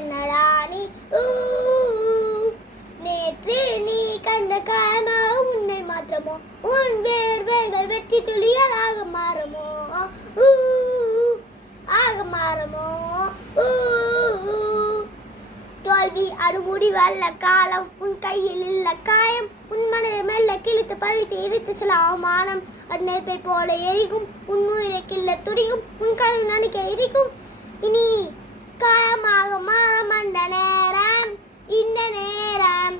என்னடா நீ நேற்று நீ கண்ட காயமாக உன்னை மாற்றமோ உன் வேர்வைகள் வெற்றி துளியலாக மாறுமோ மாறுமோ தோல்வி அறுமுடி வல்ல காலம் உன் கையில் இல்ல காயம் உன் மனதை மெல்ல கிழித்து பழித்து இழுத்து சில அவமானம் நெருப்பை போல எரிக்கும் உன் உயிரை கிள்ள துடிக்கும் உன் கனவு நடிக்க எரிக்கும் இனி காயமாக மாறும் அந்த நேரம் இந்த நேரம்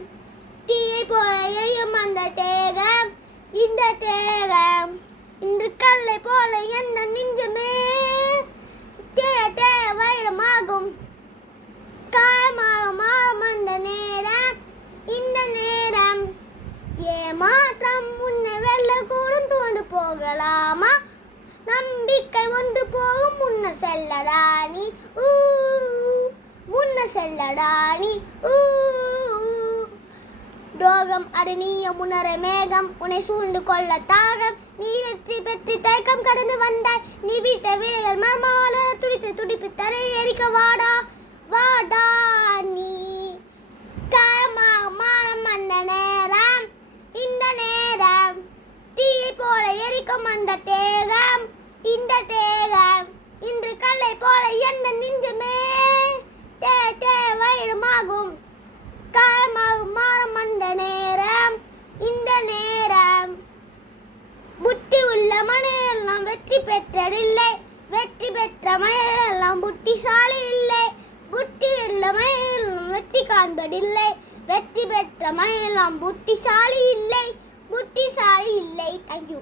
தீயை போல எரியும் அந்த தேகம் இந்த தேகம் இன்று கல்லை போல எந்த நெஞ்சமே வைரமாகும் காயமாக மாறும் அந்த நேரம் இந்த நேரம் ஏமாற்றம் உன்னை வெல்ல கூடும் தோண்டு போகலாமா நம்பிக்கை ஒன்று போகும் முன்ன செல்லடா நீ முன்ன செல்லடா நீ துரோகம் அது நீயும் உணர மேகம் உன்னை சூழ்ந்து கொள்ள தாகம் நீ வெற்றி பெற்று தயக்கம் கடந்து வந்தாய் நீ வீட்ட வீரர்கள் மர்மால துடித்து துடிப்பு தரை எரிக்க வாடா வாடா நீ காயமாக மாறும் அந்த நேரம் இந்த நேரம் தீயை போல எரிக்கும் அந்த தேகம் இந்த தேகம் இன்று கல்லை போல எந்த நெஞ்சமே வைரமாகும் காயமாக மாறும் அந்த நேரம் இந்த நேரம் புத்தி உள்ள மனிதரெல்லாம் வெற்றி பெற்றதில்லை வெற்றி பெற்ற மனிதரெல்லாம் புத்திசாலி இல்லை புத்தி உள்ள மனிதரெல்லாம் வெற்றி காண்பதில்லை வெற்றி பெற்ற மனிதரெல்லாம் புத்திசாலி இல்லை தேங்க்யூ